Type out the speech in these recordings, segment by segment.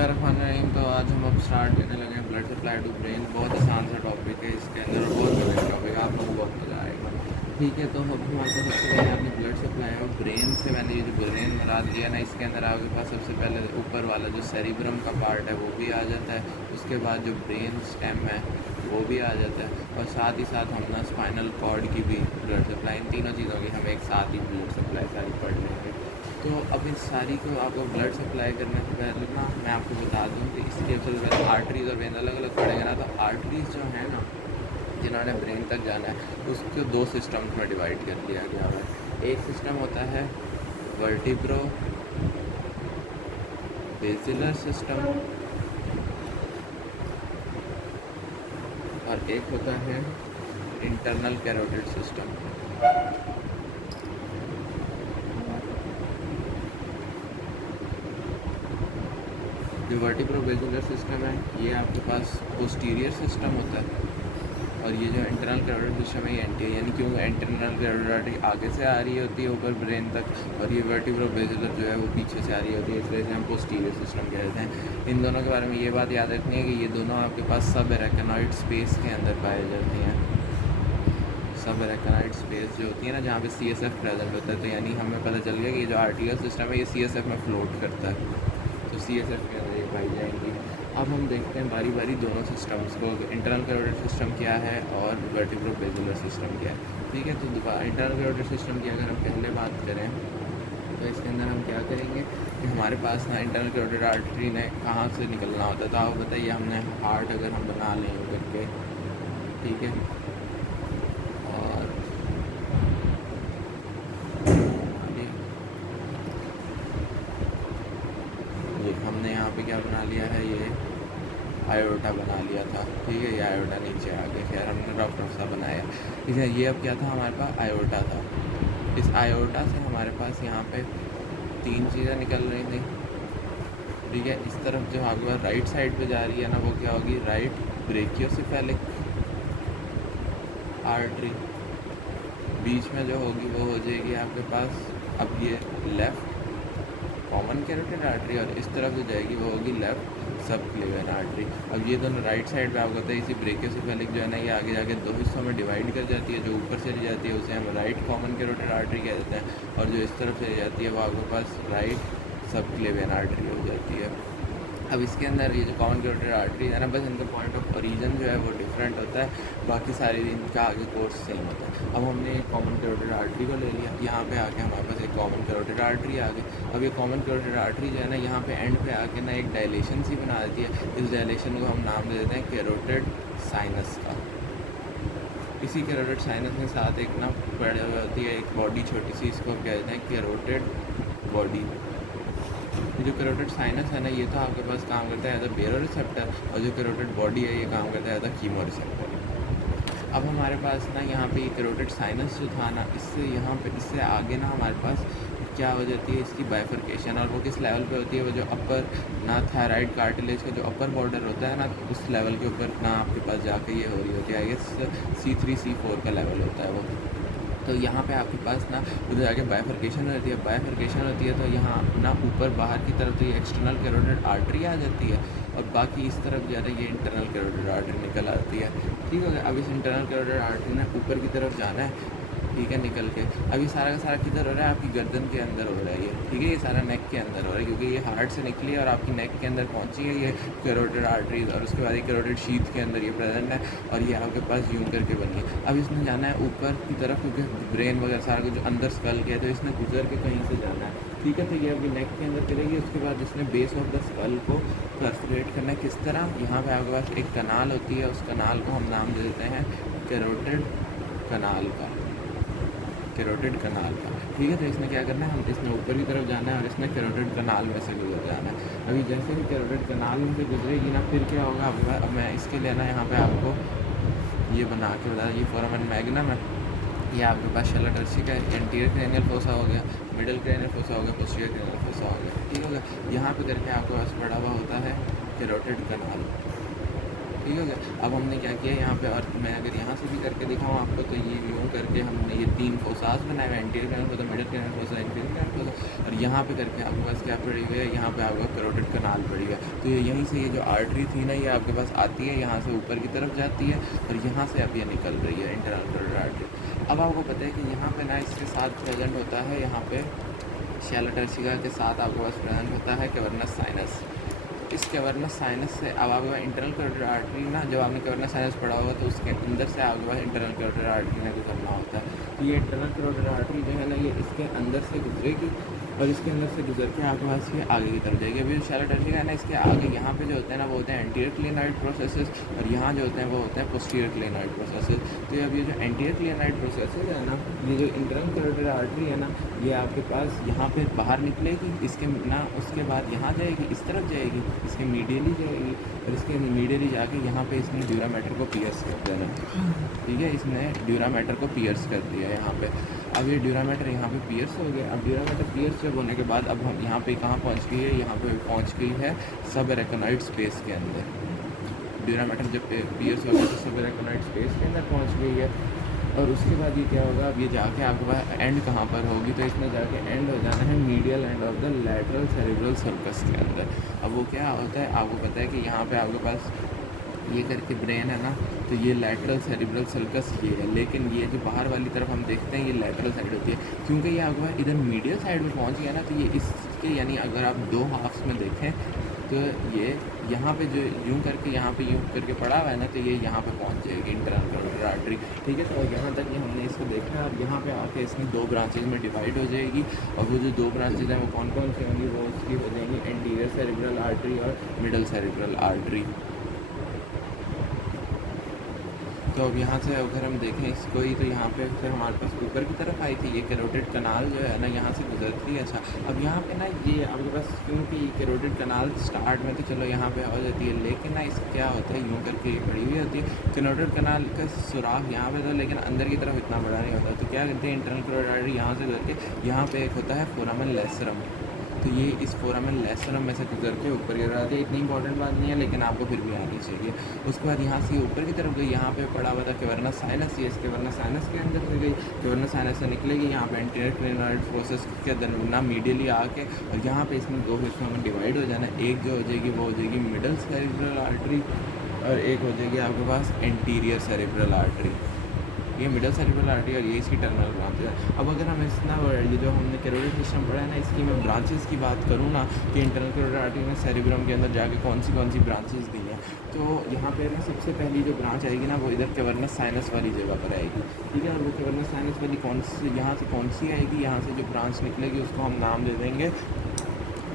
बिस्मिल्लाहिर्रहमानिर्रहीम। तो आज हम अब स्टार्ट करने लगे हैं ब्लड सप्लाई टू ब्रेन। बहुत आसान सा टॉपिक है, इसके अंदर बहुत मज़े टॉपिक है, आप लोगों को बहुत मज़ा आएगा। ठीक है, तो अब हमारे पास सबसे पहले आपने ब्लड सप्लाई है और ब्रेन से मैंने ये जो ब्रेन बना दिया ना, इसके अंदर आपके पास सबसे पहले ऊपर वाला जो सेरिब्रम का पार्ट है वो भी आ जाता है। उसके बाद जो ब्रेन स्टेम है वो भी आ जाता है, और साथ ही साथ हम ना स्पाइनल कॉर्ड की भी ब्लड सप्लाई, इन तीनों चीज़ों की हम एक साथ ही ब्लड सप्लाई सारी पढ़ लेंगे। तो अब इन सारी को आपको ब्लड सप्लाई करने से पहले ना मैं आपको बता दूं कि इसके सबसे पहले आर्टरीज़ और वेन अलग अलग पड़ेंगे ना। तो आर्टरीज़ जो है ना, जिन्होंने ब्रेन तक जाना है, उसको दो सिस्टम्स में डिवाइड कर दिया गया है। एक सिस्टम होता है वर्टिब्रो बेसिलर सिस्टम, और एक होता है इंटरनल कैरोटिड सिस्टम। जो वर्टिब्रो बेसिलर सिस्टम है ये आपके पास पोस्टीरियर सिस्टम होता है, और ये जो इंटरनल कैरोटिड सिस्टम है ये एंटीरियर, यानी कि वो इंटरनल कैरोटिड आर्टरी आगे से आ रही होती है ऊपर ब्रेन तक, और ये वर्टिब्रो बेसिलर जो है वो पीछे से आ रही होती है, इसलिए इसे हम पोस्टीरियर सिस्टम कहते हैं। इन दोनों के बारे में ये बात याद रखनी है कि ये दोनों आपके पास सब एरेक्नोइड स्पेस के अंदर पाए जाते हैं। सब एरेक्नोइड स्पेस जो होती है ना, जहाँ पे CSF प्रेजेंट होता है, तो यानी हमें पता चल गया कि ये जो आर्टियल सिस्टम है ये CSF में फ्लोट करता है, तो CSF के अंदर ये पाई जाएंगी। अब हम देखते हैं बारी बारी दोनों सिस्टम्स को, इंटरनल कैरोटिड सिस्टम क्या है और वर्टिब्रो बेसिलर सिस्टम क्या है। ठीक है, तो इंटरनल कैरोटिड सिस्टम की अगर हम पहले बात करें तो इसके अंदर हम क्या करेंगे कि हमारे पास ना इंटरनल कैरोटिड आर्टरी ने कहाँ से निकलना होता है। तो आप बताइए, हमने हार्ट अगर हम बना लें करके, ठीक है, और ये हमने यहाँ पे क्या बना लिया है, ये आयोटा बना लिया था। ठीक है, ये आयोटा नीचे आ गया, खैर हमने रफ सा बनाया। ठीक है, ये अब क्या था, हमारे पास आयोटा था। इस आयोटा से हमारे पास यहाँ पे तीन चीज़ें निकल रही थी। ठीक है, इस तरफ जो आपके पास राइट साइड पे जा रही है ना, वो क्या होगी, राइट ब्रेकियोसेफेलिक आर्टरी। बीच में जो होगी वो हो जाएगी आपके पास अब ये लेफ़्ट कॉमन कैरोटिड आर्टरी, और इस तरफ जो जाएगी वो होगी लेफ़्ट सब क्लेवियन आर्टरी। अब ये दोनों राइट साइड पे आपको होता है, इसी ब्रेकियोसेफेलिक जो है ना, ये आगे जाके दो हिस्सों में डिवाइड कर जाती है। जो ऊपर चली जाती है उसे हम राइट कॉमन कैरोटिड आर्टरी कह देते हैं, और जो इस तरफ चली जाती है वो आपके पास राइट सब क्लेवियन आर्टरी हो जाती है। अब इसके अंदर ये जो कॉमन कैरोटिड आर्टरी है ना, बस इनका पॉइंट ऑफ ओरिजिन जो है वो डिफरेंट होता है, बाकी सारी इनका आगे कोर्स सेम होता है। अब हमने एक कॉमन कैरोटिड आर्टरी को ले लिया, यहाँ पे आके हमारे पास एक कॉमन कैरोटिड आर्टरी आ गई। अब ये कॉमन कैरोटिड आर्टरी जो है ना, यहाँ पे एंड पे आके ना एक डायलेशन सी बना देती है। इस डायलेशन को हम नाम दे देते हैं कैरोटिड साइनस का। इसी कैरोटिड साइनस के साथ एक ना पड़े हुए होती है एक बॉडी छोटी सी, इसको कहते हैं कैरोटिड बॉडी। ये जो कैरोटिड साइनस है ना, ये तो आपके पास काम करता है एज अ बेरो रिसेप्टर, और जो कैरोटिड बॉडी है ये काम करता है एज अ कीमो रिसेप्टर। अब हमारे पास ना यहाँ पे ये कैरोटिड साइनस जो था ना, इससे यहाँ पे इससे आगे ना हमारे पास क्या हो जाती है, इसकी बाइफर्केशन। और वो किस लेवल पे होती है, वो जो अपर ना थायराइड कार्टिलेज का जो अपर बॉर्डर होता है ना, उस लेवल के ऊपर ना आपके पास जाके ये हो रही होती है, आई गेस C3-C4 का लेवल होता है वो। तो यहाँ पे आपके पास ना उधर आके बाइफर्केशन होती है। बाइफर्केशन होती है तो यहाँ ना ऊपर बाहर की तरफ तो ये एक्सटर्नल कैरोटिड आर्टरी आ जाती है, और बाकी इस तरफ ज़्यादा ये इंटरनल कैरोटिड आर्टरी निकल आती है। ठीक है, अब इस इंटरनल कैरोटिड आर्टरी ने ऊपर की तरफ जाना है, ठीक है, निकल के। अब ये सारा का सारा किधर हो रहा है, आपकी गर्दन के अंदर हो रहा है ये। ठीक है, ये सारा नेक के अंदर हो रहा है, क्योंकि ये हार्ट से निकली है और आपकी नेक के अंदर पहुंची है ये कैरोटिड आर्टरीज, और उसके बाद ये कैरोटिड शीथ के अंदर ये प्रेजेंट है, और ये आपके पास यूं करके बनी है। अब इसने जाना है ऊपर की तरफ, क्योंकि ब्रेन वगैरह सारा कुछ अंदर स्कल के है, तो इसने गुजर के कहीं से जाना है। ठीक है, तो ये अभी नेक के अंदर चलेगी, उसके बाद इसने बेस ऑफ द स्कल को परफोरेट करना है। किस तरह, यहाँ पे आपके पास एक कनाल होती है, उस कनाल को हम नाम दे देते हैं कैरोटिड कनाल का, कैरोटिड कनाल का। ठीक है, तो इसने क्या करना है, हम इसने ऊपर की तरफ जाना है और इसने कैरोटिड कनाल में से गुजर जाना है। अभी जैसे ही कैरोटिड कनाल में से गुजरेगी ना, फिर क्या होगा, अब मैं इसके लिए ना यहाँ पे आपको ये बना के बता, ये फोरामेन मैग्नम है, ये आपके पास शैला टर्सी का एंटीरियर क्रेनियल फोसा हो गया, मिडिल क्रेनियल फोसा हो गया, पोस्टीरियर क्रेनियल फोसा हो गया। ठीक होगा, यहाँ पे करके आपके पास पड़ा हुआ होता है कैरोटिड कनाल। ठीक हो गया। अब हमने क्या किया यहाँ पे, और मैं अगर यहाँ से भी करके दिखाऊँ आपको, तो ये यूँ करके हमने ये 3 फोसास बनाए हुए, anterior cranial fossa, middle cranial fossa, inferior cranial fossa, और यहाँ पे करके आपके पास क्या पड़ी हुई है, यहाँ पे आपका कैरोटिड कनाल पड़ी हुई है। तो ये यहीं से ये जो आर्टरी थी ना, ये आपके पास आती है, यहाँ से ऊपर की तरफ जाती है, और यहाँ से अब ये निकल रही है इंटरनल कैरोटिड आर्टरी। अब आपको पता है कि यहाँ पे ना इसके साथ प्रेजेंट होता है, यहाँ पे शैलो टर्शिका के साथ आपके पास प्रेजेंट होता है कैवर्नस साइनस। इस कैवर्नस साइनस से अब आपके पास इंटरनल कैरोटिड आर्टरी ना, जब आपने कैवर्नस साइनस पढ़ा होगा तो उसके अंदर से आपके पास इंटरनल कैरोटिड आर्टरी ने गुजरना होता है। तो ये इंटरनल कैरोटिड आर्टरी जो है ना, ये इसके अंदर से गुजरेगी, और इसके अंदर से गुजर के आपके पास ये आगे की तरफ जाएगी। अभी जो शैलो टर्शिका है ना, इसके आगे यहाँ पे जो होते हैं ना, वो होते हैं एंटीरियर क्लियनाइड प्रोसेसेस, और यहाँ जो होते हैं वो होते हैं पोस्टीरियर क्लियनाइड प्रोसेसेस। तो ये अभी जो एंटीरियर क्लियनाइड प्रोसेसेस है ना, ये जो इंटरनल कैरोटिड आर्टरी है ना, ये आपके पास यहाँ पे बाहर निकलेगी, इसके ना उसके बाद यहाँ जाएगी, इस तरफ जाएगी, इसके मीडियली जाएगी, और इसके मीडियली जाके यहाँ पे इसने ड्यूरा मैटर को पियर्स कर देना। ठीक है, इसने ड्यूरा मैटर को पियर्स कर दिया यहाँ पे। अब ये ड्यूरा मैटर यहाँ पे पियर्स हो गया। अब ड्यूरा मैटर पियर्स जब होने के बाद अब हम यहाँ पे कहाँ पहुँच गई है, यहाँ पे पहुँच गई है सब एरेकोनॉइड स्पेस के अंदर। ड्यूरा मैटर जब पियर्स हो गया तो सब एरेकोनॉइड स्पेस के अंदर पहुँच गई है। और उसके बाद ये क्या होगा, अब ये जाके आपके पास एंड कहाँ पर होगी, तो इसमें जाके एंड हो जाना है medial end of the lateral cerebral circus के अंदर। अब वो क्या होता है, आपको पता है कि यहाँ पे आपके पास ये करके ब्रेन है ना, तो ये लैटरल सेरेब्रल सर्कस ये है, लेकिन ये जो बाहर वाली तरफ हम देखते हैं ये लैटरल साइड होती है, क्योंकि ये आपके पास इधर मीडियल साइड में पहुँच गया ना, तो ये इसके यानी अगर आप 2 हाफ्स में देखें तो ये यहाँ पे जो यूँ करके यहाँ पे यूँ करके पड़ा हुआ है ना, तो ये यहाँ पे पहुँच जाएगी इंटरनल कैरोटिड आर्टरी। ठीक है, तो यहाँ तक ये हमने इसको देखा। अब यहाँ पे आके इसमें 2 ब्रांचेज में डिवाइड हो जाएगी, और वो जो 2 ब्रांचेज हैं वो कौन कौन सी होंगी, वो उसकी हो जाएंगी एंटीरियर सेरेब्रल आर्टरी और मिडल सेरेब्रल आर्टरी। तो अब यहाँ से अगर हम देखें इसको ही, तो यहाँ पे फिर हमारे पास ऊपर की तरफ आई थी ये कैरोटिड कनाल जो है ना, यहाँ से गुजरती है। अच्छा, अब यहाँ पे ना ये आपके पास क्योंकि कैरोटिड कनाल स्टार्ट में तो चलो यहाँ पे हो जाती है, लेकिन ना इसका क्या होता है, यूँ करके ये बड़ी हुई होती है कैरोटिड कनाल का सुराख यहाँ पे, तो लेकिन अंदर की तरफ इतना बड़ा नहीं होता। तो क्या करते हैं, इंटरनल कैरोटिड आर्टरी यहाँ से गुजर के यहाँ पे एक होता है फोरामेन लेसरम, तो ये इस फोरामेन लेसरम में से गुजर के ऊपर गिर आती है। इतनी इंपॉर्टेंट बात नहीं है, लेकिन आपको फिर भी आनी चाहिए। उसके बाद यहाँ से ऊपर की तरफ गई, यहाँ पे पड़ा हुआ था कैवर्नस साइनस, ये इस कैवर्नस साइनस के अंदर से गई, कैवर्नस साइनस से निकलेगी यहाँ पे एंटीरियर क्लियनाइड प्रोसेस के दरमियान मीडियली आके, और यहाँ पे इसमें 2 हिस्सों में डिवाइड हो जाना। एक जो हो जाएगी वो हो जाएगी मिडल सेरेब्रल आर्टरी, और एक हो जाएगी आपके पास एंटीरियर सेरेब्रल आर्टरी। ये मिडल सेरेब्रल आर्टरी और ये इसकी टर्मिनल ब्रांच है। अब अगर हम इस ना ये जो हमने कैरोटिड सिस्टम पढ़ा है ना, इसकी मैं ब्रांचेस की बात करूँ ना, कि इंटरनल कैरोटिड आर्टरी में सेरेब्रम के अंदर जाके कौन सी ब्रांचेस दी हैं, तो यहाँ पे ना सबसे पहली जो ब्रांच आएगी ना, वो इधर कैवर्नस साइनस वाली जगह पर आएगी। ठीक है, और वो कैवर्नस साइनस वाली कौन सी, यहाँ से कौन सी आएगी, यहाँ से जो ब्रांच निकलेगी उसको हम नाम दे देंगे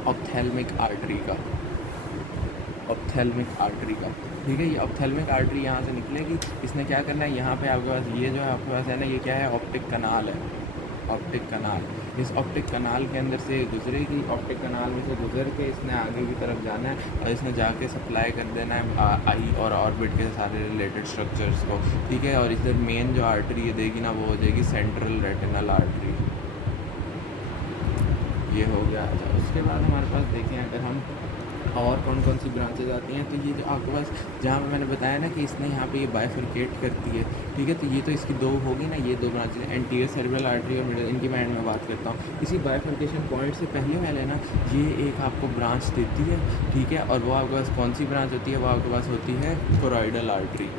ऑप्थेल्मिक आर्टरी का, ऑप्थेल्मिक आर्टरी का। ठीक है, ये ऑप्थेल्मिक आर्टरी यहाँ से निकलेगी। इसने क्या करना है, यहाँ पे आपके पास ये जो है आपके पास है ना, ये क्या है, ऑप्टिक कनाल है, ऑप्टिक कनाल। इस ऑप्टिक कनाल के अंदर से गुजरेगी, ऑप्टिक कनाल में से गुजर के इसने आगे की तरफ जाना है, और इसने जाके सप्लाई कर देना है आई और ऑर्बिट के सारे रिलेटेड स्ट्रक्चर्स को। ठीक है, और इधर मेन जो आर्टरी ये देगी ना, वो हो जाएगी सेंट्रल रेटिनल आर्टरी। ये हो गया। अच्छा, उसके बाद हमारे पास देखें अगर हम और कौन कौन सी ब्रांचेज आती हैं, तो ये जो आपके पास जहाँ पे मैंने बताया ना कि इसने यहाँ पे ये बाइफरकेट करती है। ठीक है, तो ये तो इसकी 2 होगी ना, ये 2 ब्रांचेज एंटीरियर सेरेब्रल आर्टरी और मिडल, इनकी मैं में बात करता हूँ। इसी बाइफरकेशन पॉइंट से पहले वाले ना, ये एक आपको ब्रांच देती है। ठीक है, और वो आपके पास कौन सी ब्रांच होती है, वो आपके पास होती है कोरॉइडल आर्टरी,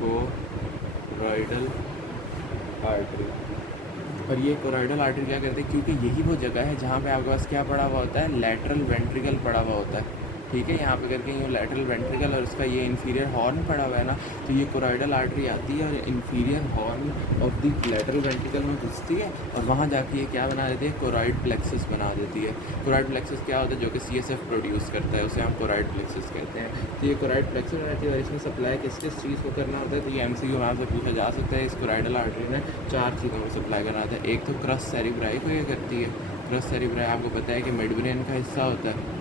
कोरॉइडल आर्टरी। और ये कोरॉइडल आर्टरी क्या करते हैं, क्योंकि यही वो जगह है जहाँ पे आपके पास क्या पड़ा हुआ होता है, लैटरल वेंट्रिकल पड़ा हुआ होता है। ठीक है, यहाँ पे करके यूँ लैटरल वेंट्रिकल और उसका ये इन्फीरियर हॉर्न पड़ा हुआ है ना, तो ये कोरॉइडल आर्टरी आती है और inferior horn of the lateral ventricle में घुसती है, और वहाँ जाके ये क्या बना देती है, कोरॉइड प्लेक्सस बना देती है। कोरॉइड प्लेक्सस क्या होता है, जो कि CSF प्रोड्यूस करता है, उसे हम कोरॉइड प्लेक्सस कहते हैं। तो ये कोरॉइड प्लेक्सस रहती है, और इसमें सप्लाई किस चीज़ को करना होता है, तो ये MCQ यहाँ से पूछा जा सकता है। इस कोरॉइडल आर्टरी में 4 चीज़ों को सप्लाई करना होता है। एक तो क्रस सेरिब्राई को ये करती है। क्रस सेरिब्राई आपको पता है कि मिड ब्रेन का हिस्सा होता है,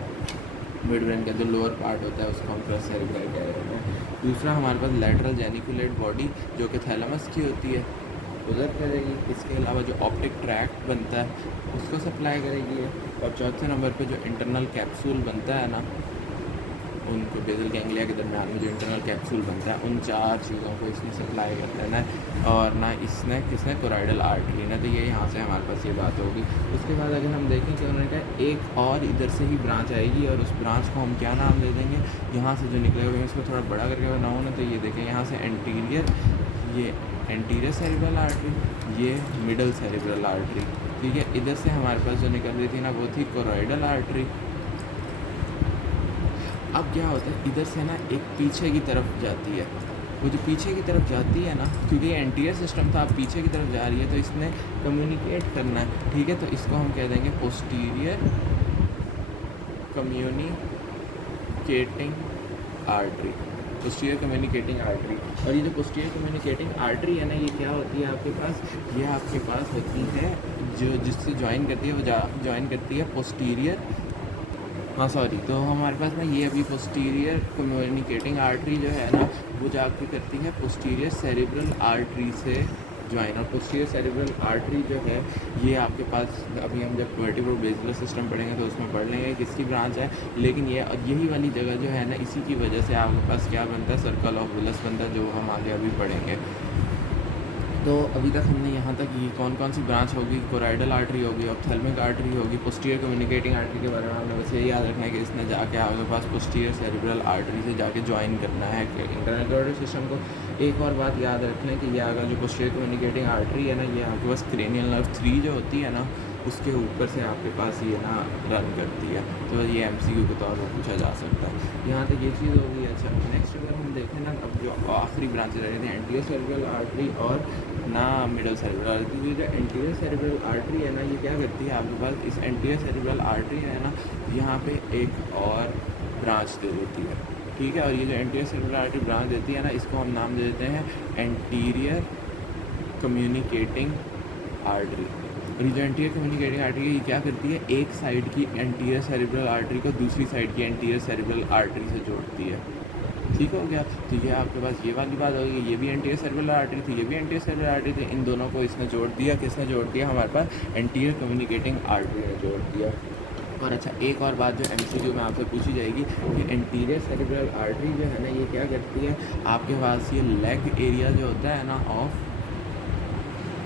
मिड ब्रेन का जो लोअर पार्ट होता है उसको हम क्रस सेरिब्राई कह रहे हैं। दूसरा हमारे पास लैटरल जेनिकुलेट बॉडी जो कि थैलेमस की होती है, उधर करेगी। इसके अलावा जो ऑप्टिक ट्रैक्ट बनता है उसको सप्लाई करेगी। और चौथे नंबर पे जो इंटरनल कैप्सूल बनता है ना, उनको बेसल गैंग्लिया के दरमियान में जो इंटरनल कैप्सूल बनता है, उन 4 चीज़ों को इसने सप्लाई कर देना है, और ना इसने किसने कोराइडल आर्टरी ना। तो ये यहाँ से हमारे पास ये बात होगी। उसके बाद अगर हम देखें कि उन्होंने कहा एक और इधर से ही ब्रांच आएगी, और उस ब्रांच को हम क्या नाम दे देंगे, यहाँ से जो निकलेगा, मैं इसको थोड़ा बड़ा करके बनाऊँ ना, तो ये देखें यहाँ से एंटीरियर, ये एंटीरियर सेरिब्रल आर्टरी, ये मिडल सेरिब्रल आर्टरी, ठीक है। इधर से हमारे पास जो निकल रही थी ना वो थी कोरोइडल आर्टरी। अब क्या होता है, इधर से ना एक पीछे की तरफ जाती है, वो जो पीछे की तरफ जाती है ना, क्योंकि ये एंटीरियर सिस्टम था, अब पीछे की तरफ जा रही है, तो इसने कम्युनिकेट करना है, ठीक है। तो इसको हम कह देंगे posterior communicating artery, posterior communicating artery. और ये जो पोस्टीरियर कम्युनिकेटिंग आर्टरी है ना, ये क्या होती है आपके पास, ये आपके पास होती है जो जिससे ज्वाइन करती है, वो ज्वाइन करती है पोस्टीरियर, हाँ सॉरी, तो हमारे पास ना ये अभी पोस्टीरियर कम्युनिकेटिंग आर्टरी जो है ना, वो जाके करती है पोस्टीरियर सेरिब्रल आर्टरी से ज्वाइन। और पोस्टीरियर सेरिब्रल आर्टरी जो है, ये आपके पास अभी हम जब वर्टिब्रो बेसिलर सिस्टम पढ़ेंगे तो उसमें पढ़ लेंगे किसकी ब्रांच है, लेकिन ये यही वाली जगह जो है ना, इसी की वजह से आपके पास क्या बनता है, सर्कल ऑफ विलस बनता है, जो हम आगे अभी पढ़ेंगे। तो अभी तक हमने यहाँ तक ये कौन कौन सी ब्रांच होगी, कोराइडल आर्टरी होगी, ऑप्थेल्मिक आर्टरी होगी, पोस्टीरियर कम्युनिकेटिंग आर्टरी के बारे में हमने बस ये याद रखना है कि इसने जाके आपके पास पोस्टीरियर सेरिब्रल आर्टरी से जाके ज्वाइन करना है इंटरनल कैरोटिड सिस्टम को। एक और बात याद रखना है कि ये अगर जो पोस्टीरियर कम्युनिकेटिंग आर्टरी है ना, ये आपके पास क्रेनियल नर्व 3 जो होती है ना, उसके ऊपर से आपके पास ये ना रन करती है। तो ये MCQ के तौर पर पूछा जा सकता है। यहाँ तक ये चीज़ होगी। अच्छा, नेक्स्ट अगर हम देखें ना, अब जो आखिरी ब्रांचेज रहे थे, एंटीरियर सेरिब्रल आर्टरी और ना मिडल सेरिब्रल आर्टरी। ये जो एंटीरियर सेरिब्रल आर्टरी है ना, ये क्या करती है आपके पास, इस एंटीरियर सेरिब्रल आर्टरी है ना, यहाँ पे एक और ब्रांच दे देती है, ठीक है। और ये जो एंटीरियर सेरिब्रल आर्टरी ब्रांच देती है ना, इसको हम नाम दे देते हैं एंटीरियर कम्युनिकेटिंग आर्टरी। और ये जो एंटीरियर कम्युनिकेटिंग आर्टरी है, ये क्या करती है, एक साइड की एंटीरियर सेरिब्रल आर्टरी को दूसरी साइड की एंटीरियर सेरिब्रल आर्टरी से जोड़ती है, ठीक हो गया। तो ये आपके पास ये वाली बात होगी, ये भी एंटीरियर सेरिब्रल आर्टरी थी, ये भी एंटीरियर सेरिब्रल आर्टरी थी, इन दोनों को इसने जोड़ दिया, किसने जोड़ दिया, हमारे पास एंटीरियर कम्युनिकेटिंग आर्टरी ने जोड़ दिया। और अच्छा, एक और बात जो MCQ में आपसे पूछी जाएगी कि एंटीरियर सेरिब्रल आर्टरी जो है ना, ये क्या करती है, आपके पास ये लेग एरिया जो होता है ना ऑफ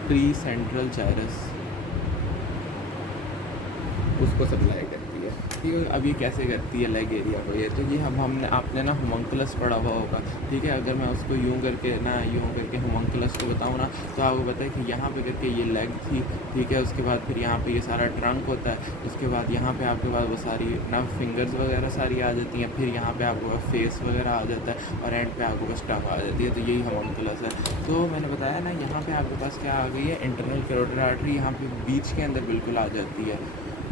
प्री सेंट्रल जाइरस, उसको सप्लाई करती है, ठीक है। अब ये कैसे करती है लेग एरिया को, ये तो ये हमने आपने ना होमंकुलस पढ़ा हुआ होगा, ठीक है। अगर मैं उसको यूँ करके होमंकुलस को बताऊँ ना, तो आपको पता है कि यहाँ पे करके ये लेग थी, ठीक है। उसके बाद फिर यहाँ पे ये सारा ट्रंक होता है, उसके बाद यहाँ पे आपके पास वो सारी ना फिंगर्स वगैरह सारी आ जाती हैं, फिर यहाँ पे आपको फेस वगैरह आ जाता है, और एंड पे आपको बस टंग आ जाती है। तो यही होमंकुलस है। तो मैंने बताया ना, यहाँ पे आपके पास क्या आ गई है, इंटरनल कैरोटिड आर्टरी यहाँ पे बीच के अंदर बिल्कुल आ जाती है।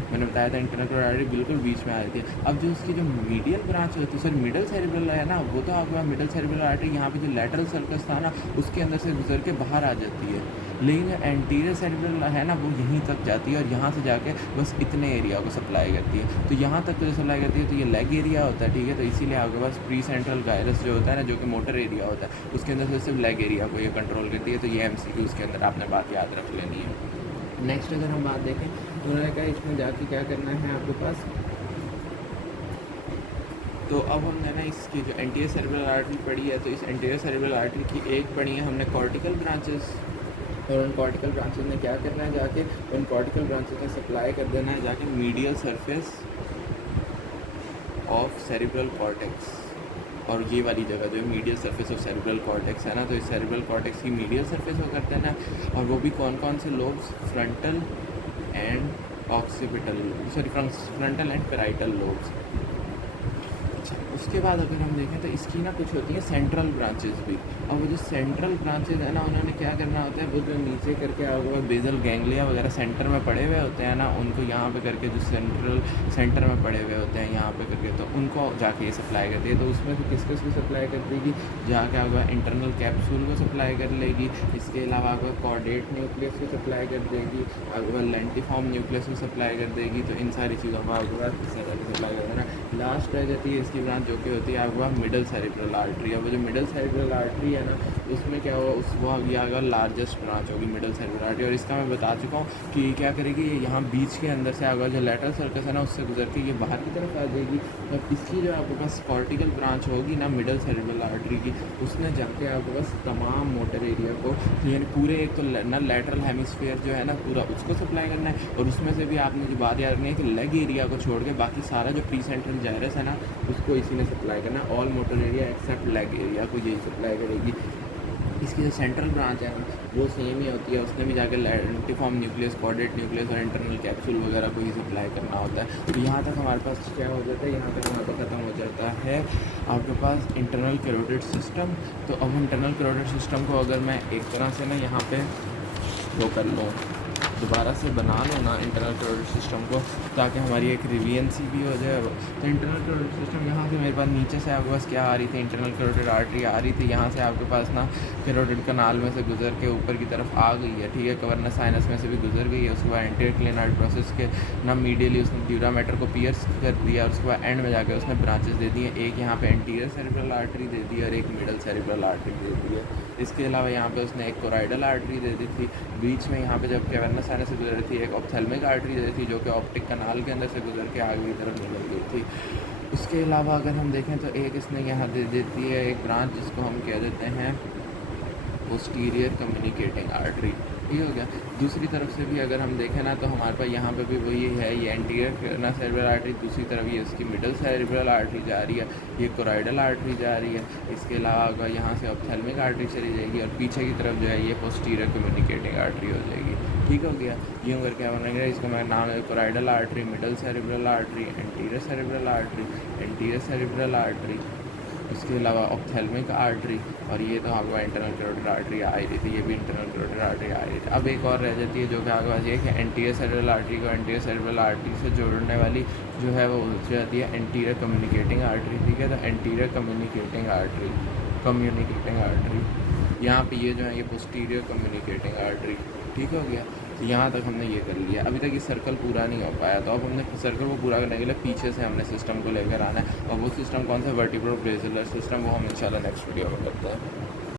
मैंने बताया था इंटरनल कैरोटिड आर्टरी बिल्कुल बीच में आ जाती है। अब जो उसकी जो मीडियल ब्रांच होती है, सॉरी मिडल सेरिब्रल है ना, वो तो आपके पास मिडल सेरिब्रल आर्टरी यहाँ पे जो लैटरल सर्कस था ना, उसके अंदर से गुजर के बाहर आ जाती है। लेकिन जो एंटीरियर सेरिब्रल है ना, वो यहीं तक जाती है, और यहाँ से जाके बस इतने एरिया को सप्लाई करती है। तो यहाँ तक जो सप्लाई करती है, तो ये लेग एरिया होता है, ठीक है। तो इसीलिए आपके पास प्री सेंट्रल गायरस जो होता है ना, जो कि मोटर एरिया होता है, उसके अंदर से सिर्फ लेग एरिया को ये कंट्रोल करती है। तो ये MCQ उसके अंदर आपने बात याद रख लेनी है। नेक्स्ट अगर हम बात देखें, उन्होंने कहा इसमें जाके क्या करना है आपके पास। तो अब हमने ना इसकी जो एंटीरियर सेरिब्रल आर्टरी पढ़ी है, तो इस एंटीरियर सेरिब्रल आर्टरी की एक पढ़ी है हमने कॉर्टिकल ब्रांचेस, और उन कॉर्टिकल ब्रांचेस ने क्या करना है, जाके उन कॉर्टिकल ब्रांचेस ने सप्लाई कर देना है जाके medial surface of cerebral cortex. और ये वाली जगह जो है medial surface of cerebral cortex है ना, तो इस सेरिब्रल कॉर्टेक्स की मीडियल सरफेस को करते हैं ना, और वो भी कौन कौन से lobes, frontal and occipital, sorry frontal and parietal lobes. अच्छा, उसके बाद अगर हम देखें तो इसकी ना कुछ होती है सेंट्रल ब्रांचेस भी। और वो जो सेंट्रल ब्रांचेस है ना, उन्होंने क्या करना होता है, वो जो नीचे करके आपके बेसल गैंग्लिया वगैरह सेंटर में पड़े हुए होते हैं ना, उनको यहाँ पे करके जो सेंटर में पड़े हुए होते हैं यहाँ पे करके, तो उनको जाके ये सप्लाई करती है। तो उसमें से किस किस को सप्लाई कर देगी, जाके आपका इंटरनल कैप्सूल को सप्लाई कर लेगी, इसके अलावा आपका कॉर्डेट न्यूक्लियस को सप्लाई कर देगी, आपके लेंटिफॉर्म न्यूक्लियस को सप्लाई कर देगी। तो इन सारी चीज़ों को आपके पास सप्लाई कर देना। लास्ट रह जाती है इसकी तीसरी ब्रांच जो कि होती है आपके पास मिडल सेरिब्रल आर्टरी। अब जो मिडल सेरिब्रल आर्टरी है ना, उसमें क्या होगा, उस वो आगे आएगा लार्जेस्ट ब्रांच होगी मिडल सेरिब्रल आर्टरी। और इसका मैं बता चुका हूँ कि क्या करेगी, ये यहाँ बीच के अंदर से आएगा, जो लेटरल सर्कस है ना उससे गुजर के ये बाहर की तरफ आ जाएगी। तो इसकी जो आपके पास कॉर्टिकल ब्रांच होगी ना मिडल सेरिब्रल आर्टरी की, उसने जाके आपके पास तमाम मोटर एरिया को, यानी पूरे एक तो ना लेटरल हेमिस्फेयर जो है ना पूरा उसको सप्लाई करना है, और उसमें से भी आपने जो बात याद रखनी है कि लेग एरिया को छोड़ के बाकी सारा जो प्री सेंट्रल जायरस है ना उसको इसी ने सप्लाई करना है। All motor area except leg area को यही सप्लाई करेगी। इसकी जो सेंट्रल ब्रांच है ना वो सेम ही होती है, उसने भी जाके लेंटिफॉर्म न्यूक्लियस, कॉर्डेट न्यूक्लियस और इंटरनल कैप्सूल वगैरह को ही सप्लाई करना होता है। तो यहाँ तक हमारे पास क्या हो जाता है, यहाँ तक हमारे पास ख़त्म हो जाता है आपके पास इंटरनल कैरोटिड सिस्टम। तो अब इंटरनल कैरोटिड सिस्टम को अगर मैं एक तरह से ना यहाँ पे वो कर लूँ, दोबारा से बना लो ना इंटरनल कैरोटिड सिस्टम को, ताकि हमारी एक रिवियंसी भी हो जाए। तो इंटरनल कैरोटिड सिस्टम यहाँ से मेरे पास नीचे से आपके पास क्या आ रही थी, इंटरनल कैरोटिड आर्टरी आ रही थी, यहाँ से आपके पास ना कैरोटिड कनाल में से गुजर के ऊपर की तरफ आ गई है, ठीक है, कवर्नस साइनस में से भी गुजर गई है। उसके बाद एंटीरियर क्लेनाइड प्रोसेस के ना मीडियली उसने ड्यूरा मैटर को पियर्स कर दिया, और उसके बाद एंड में जाकर उसने ब्रांचेस दे दी हैं, एक यहाँ पे एंटीरियर सेरिब्रल आर्टरी दे दी है और एक मिडल सेरिब्रल आर्टरी दे दी है। इसके अलावा यहाँ पे उसने एक कोराइडल आर्टरी दे दी थी, बीच में यहाँ पे जब कैवर्नस साइनस से गुजर रही थी एक ऑप्थेल्मिक आर्टरी दे दी थी जो कि ऑप्टिक कनाल के अंदर से गुजर के आगे की तरफ निकल गई थी। उसके अलावा अगर हम देखें तो एक इसने यहाँ दे देती है एक ब्रांच जिसको हम कह देते हैं पोस्टीरियर कम्युनिकेटिंग आर्टरी, ठीक हो गया। दूसरी तरफ से भी अगर हम देखें ना तो हमारे पास यहाँ पे भी वही है, ये एंटीरियर ना सेरिब्रल आर्टरी, दूसरी तरफ ये इसकी मिडल सेरिब्रल आर्टरी जा रही है, ये कोराइडल आर्टरी जा रही है। इसके अलावा अगर यहाँ से ऑप्थेल्मिक आर्टरी चली जाएगी और पीछे की तरफ जो है ये पोस्टीरियर कम्युनिकेटिंग आर्टरी हो जाएगी, ठीक हो गया। यूँ करके हम बनेंगे, इसका मेरा नाम है choroidal artery, middle cerebral artery, anterior cerebral artery, anterior cerebral artery, इसके अलावा ऑप्थेल्मिक आर्टरी, और ये तो आपका इंटरनल कैरोटिड आर्टरी आ रही थी, ये भी इंटरनल कैरोटिड आर्टरी आ रही थी। अब एक और रह जाती है जो कि आपके पास ये कि एंटीरियर सेरिब्रल आर्टरी को एंटीरियर सेरिब्रल आर्टरी से जोड़ने वाली जो है वो हो जाती है एंटीरियर कम्युनिकेटिंग आर्टरी, ठीक है। तो एंटीरियर कम्युनिकेटिंग आर्टरी यहाँ पे ये जो है ये पोस्टीरियर कम्युनिकेटिंग आर्टरी, ठीक हो गया। तो यहाँ तक हमने ये कर लिया। अभी तक ये सर्कल पूरा नहीं हो पाया, तो अब हमने सर्कल को पूरा करने के लिए पीछे से हमने सिस्टम को लेकर आना है, और वो सिस्टम कौन सा, वर्टिब्रो ब्रेसिलर सिस्टम, वो हम इंशाल्लाह नेक्स्ट वीडियो में करते हैं।